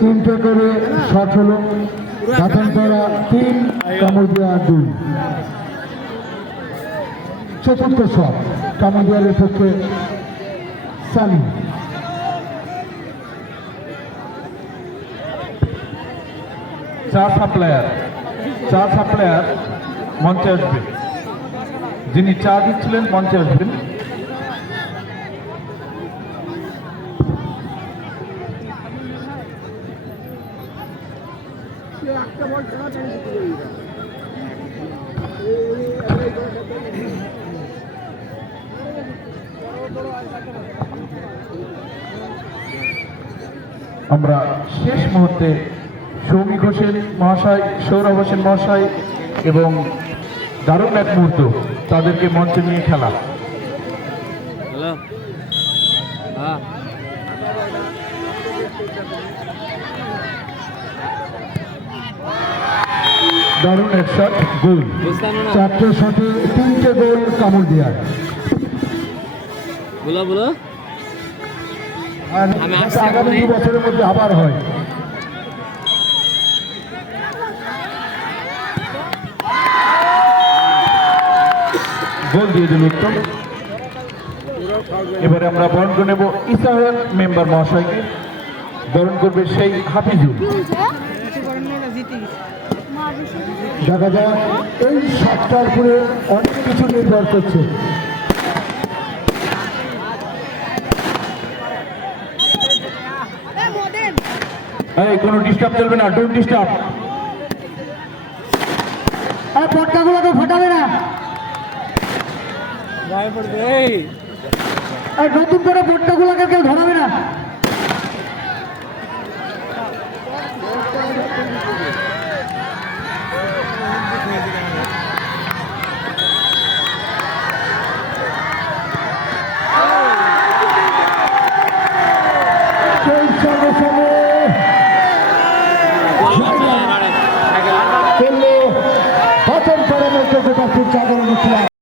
তিনটে করে শট হলো, দাঁতন করা 3, কামড়দিয়া 2। চতুর্থ শট কামড়দিয়ারের পক্ষে সানি। চা সাপ্লায়ার মঞ্চে আসবে, যিনি চা দিচ্ছিলেন মঞ্চে আসবেন। আমরা শেষ মুহূর্তে সৌমিক হোসেন মহাশয়, সৌরভ হোসেন মহাশয় এবং দারুণ এক মুহূর্ত, তাদেরকে মঞ্চে নিয়ে খেলা। দারুণ এক শট, গোল। 4টে শটে 3টে গোল কামড়দিয়ার। আর আগামী 2 বছরের মধ্যে আবার হয়। গোল দিয়ে দিল উত্তম। এবারে আমরা বরণ করে নেব ইসাহের মেম্বার মহাশয়কে। বরণ করবে সেই হাফিজুল। দেখা যায় এই শটটার উপরে অনেক কিছু নির্ভর করছে। কোনো ডিস্টার্ব চলবে না, ডোন্ট ডিস্টার্ব। পটকাগুলোকে ফাটাবে না, নতুন করে পটকাগুলোকে কেউ ধরাবে না।